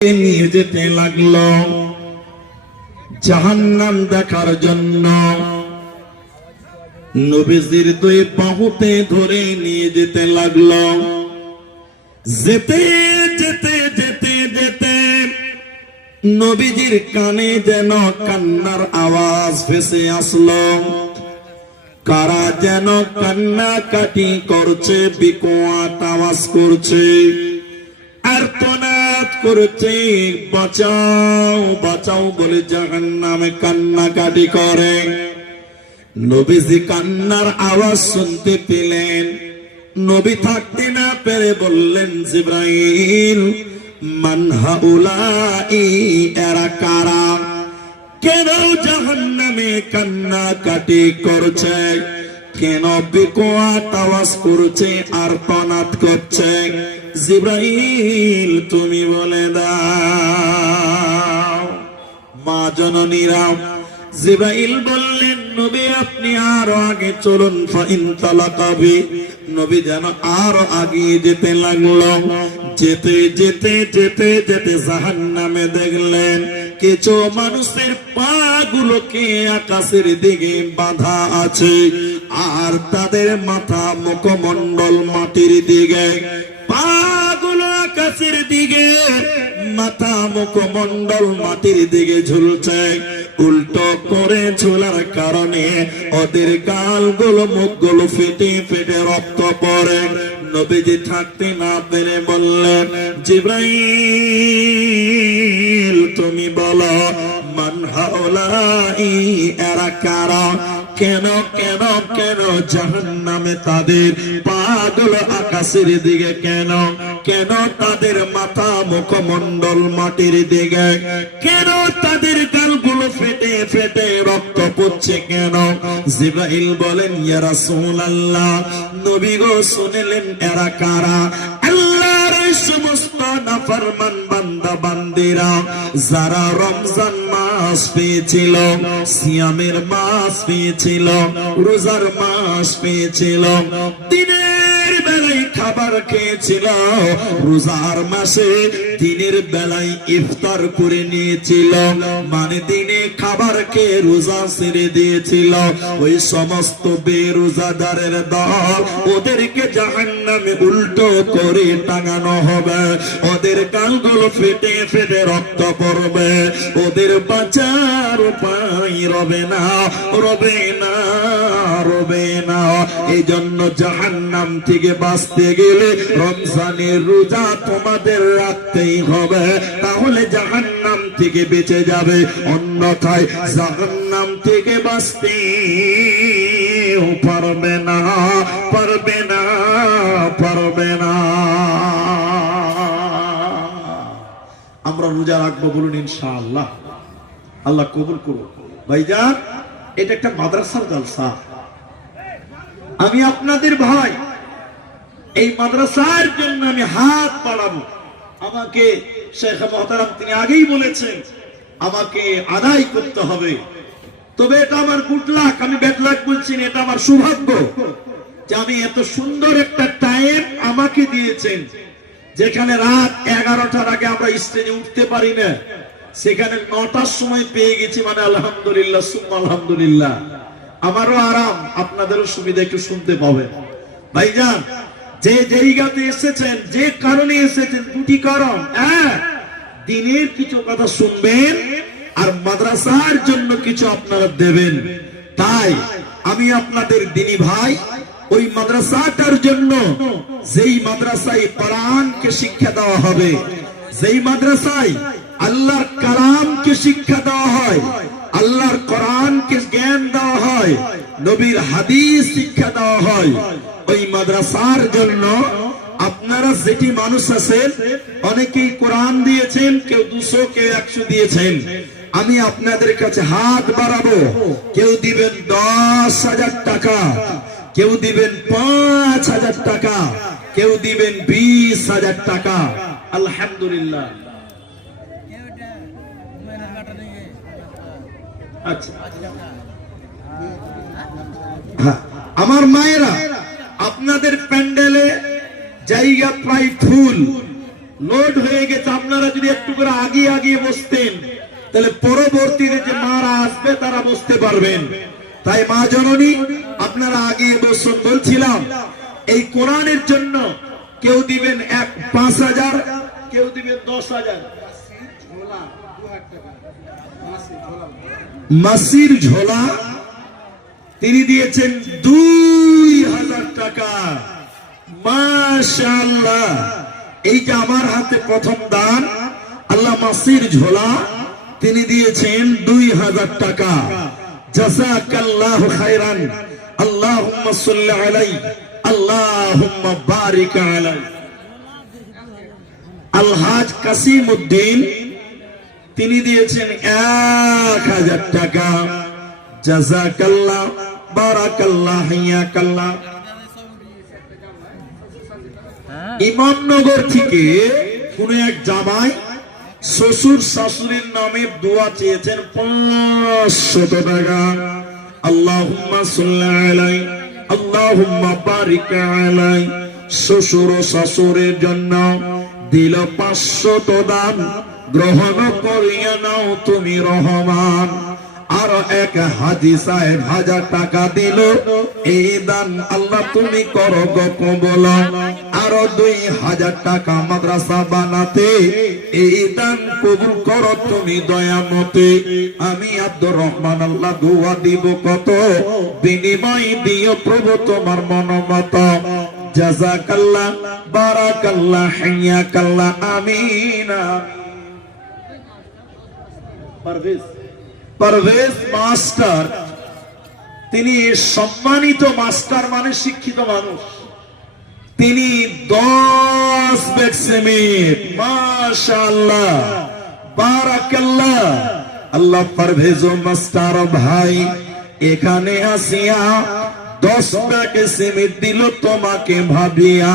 নিয়ে যেতে লাগলো জাহান্নাম দেখার জন্য। নবীজির দুই বাহুতে ধরে নিয়ে যেতে লাগলো। যেতে যেতে যেতে যেতে নবীজির কানে যেন কান্নার আওয়াজ ভেসে আসলো। কারা যেন কান্নাকাটি করছে, বিকট আওয়াজ করছে, আর্তনাদ করছে, বাঁচাও বাঁচাও বলে জাহান্নামে কান্নাকাটি করে। নবীজি কান্নার আওয়াজ শুনতে পেলেন। নবী থাকতে না পেরে বললেন, জিবরাইল মান হাউলাই, এরা কারা? কেন জাহান্নামে কান্নাকাটি করছে? কেন বিকট আওয়াজ করছে, আর্তনাদ করছে? জিবরাইল তুমি বলে দাও। মা জননীরা জিবরাইল বললেন, নবী আপনি আরো আগে চলুন। ফাইন তালাকাবি, নবী যেন আরো আগিয়ে যেতে লাগলো। যেতে যেতে যেতে যেতে জাহান্নামে দেখলেন কিছু মানুষের পা গুলোকে আকাশের দিকে বাঁধা আছে, আর তাদের মাথা মুখমণ্ডল মাটির দিকে। পাগুলো আকাশের দিকে, মাথা মুখমণ্ডল মাটির দিকে ঝুলছে। উল্টো করে ঝোলার কারণে ওদের গালগুলো মুখগুলো ফেটে ফেটে রক্ত পড়ে। নবীজি থাকতে না পেরে বললেন, জিবরাইল তুমি বলো মান হাউলাই, এরা কারা? কেন কেন কেন জাহান্নামে তাদের পাগুলো আকাশের দিকে কেন? কেন তাদের মাথা মুখমণ্ডল মাটির দিকে? কেন তাদের গালগুলো ফেটে ফেটে রক্ত পড়ছে কেন? জিবরাইল বলেন, ইয়া রাসূলুল্লাহ, নবী গো শুনলেন এরা কারা? আল্লাহর সমস্ত নাফরমান বান্দা বান্দিরা যারা রমজান মাস পেয়েছিল, সিয়ামের মাস পেয়েছিল, রোজার মাস পেয়েছিল, দিনের বেলায় খাবার খেয়েছিল, রোজার মাসে দিনের বেলায় ইফতার করে নিয়েছিল, মানে দিনে খাবার খেয়ে রোজা ছেড়ে দিয়েছিল, ওই সমস্ত বেরোজাদারের দল, ওদেরকে জাহান্নামে উল্টো করে টাঙানো হবে। ওদের গালগুলো ফেটে ফেটে রক্ত পড়বে। ওদের বাঁচার উপায় রবে না, রবে না, রবে না। এই জন্য জাহান্নাম থেকে বাঁচতে গেলে রমজানের রোজা তোমাদের রাখতেই হবে, তাহলে জাহান্নাম থেকে বেঁচে যাবে। অন্যথায় জাহান্নাম থেকে বাঁচতে পারবে না, পারবে না, পারবে না। আমরা রোজা রাখবো, বলুন ইনশাআল্লাহ। আল্লাহ কবুল করুন। ভাইজান, এটা একটা মাদ্রাসার জলসা। আমি আপনাদের ভাই, এই মাদ্রাসার জন্য আমি হাত বাড়াবো। আমাকে শেখ মুহতারাম তিনি আগেই বলেছেন আমাকে আদায় করতে হবে। তবে এটা আমার গুড লাক, আমি ব্যাড লাক বলছি না, এটা আমার সৌভাগ্য যে আমি এত সুন্দর একটা টাইম আমাকে দিয়েছেন। যেখানে রাত 11টার আগে আমরা স্টেজে উঠতে পারি না, সেখানে 9টার সময় পেয়ে গেছি, মানে আলহামদুলিল্লাহ সুম্মা আলহামদুলিল্লাহ। আমারও আরাম, আপনাদেরও সুবিধা একটু শুনতে পাবেন। ভাইজান, যে জায়গাতে এসেছেন, যে কারণে এসেছেন, দুটি কারণ। দিনের কিছু কথা শুনবেন, আর মাদ্রাসার জন্য কিছু আপনারা দেবেন। তাই আমি আপনাদের দিনী ভাই, ওই মাদ্রাসাটার জন্য, যেই মাদ্রাসায় কোরআনকে শিক্ষা দেওয়া হবে, যেই মাদ্রাসায় আল্লাহর কালামকে শিক্ষা দেওয়া হয়, আল্লাহর কোরআনকে জ্ঞান দেওয়া হয়, নবীর হাদিস শিক্ষা দেওয়া হয়, ওই মাদ্রাসার জন্য আপনারা যেটি মানুষ আছেন, অনেকেই কোরআন দিয়েছেন, কেউ 200, কেউ 100 দিয়েছেন। আমি আপনাদের কাছে হাত বাড়াবো। কেউ দিবেন 10,000 টাকা, কেউ দিবেন 5,000 টাকা, কেউ দিবেন 20,000 টাকা। আলহামদুলিল্লাহ। আচ্ছা, আমার মায়েরা, আপনাদের প্যান্ডেলে জায়গা প্রায় ফুল, লোড হয়ে গেছে, আপনারা যদি একটু করে আগিয়ে আগিয়ে বসতেন তাহলে পরবর্তীতে যে মারা আসবে তারা বসতে পারবেন। তাই মা জননী আপনারা আগিয়ে বসুন। বলছিলাম এই কোরআনের জন্য কেউ দিবেন 5,000, কেউ দিবেন 10,000। মাসির ঝোলা তিনি দিয়েছেন 2,000 টাকা। মাশাআল্লাহ, এই যে আমার হাতে প্রথম দান, আল্লাহ মাসির ঝোলা তিনি দিয়েছেন 2,000 টাকা। জাযাকাল্লাহু খায়রান, আল্লাহুম্মা সাল্লি আলাইহি, আল্লাহুম্মা বারিক আলাইহি। আলহাজ কাসিম উদ্দিন তিনি দিয়েছেন 1,000 টাকা। জাযাকাল্লাহ, বারাকাল্লাহ, হিয়াকাল্লাহ। ইমামনগর থেকে কোন এক জামাই শ্বশুর শাশুড়ির নামে দোয়া চেয়েছেন 500 টাকা। আল্লাহুম্মা সাল্লি আলাইহি, আল্লাহুম্মা বারিক আলাইহি। শ্বশুর ও শাশুড়ির জন্য দিল 500 দান, গ্রহণ করিয়া নাও তুমি রহমান। আর এক হাজি সাহেব 1000 টাকা দিল, এই দান আল্লাহ তুমি করো গো কবুল। আর 2,000 টাকা মাদ্রাসা বানাতে, এই দান কবুল করো তুমি দয়ামতে। আমি আব্দুর রহমান আল্লাহ দোয়া দিব কত, বিনিময় দিও প্রভু তোমার মনোমত। জাযাকাল্লাহ, বারাকাল্লাহ, হিয়াকাল্লাহ, আমিন। পারভেজ মাস্টার তিনি সম্মানিত মাস্টার, মানে শিক্ষিত মানুষ, তিনি 10 ব্যাগ সিমেন্ট। মাশাআল্লাহ, বারাকাল্লাহ। আল্লাহ পারভেজ মাস্টার ভাই এখানে আসিয়া 10 ব্যাগ সিমেন্ট দিল তোমাকে ভাবিয়া।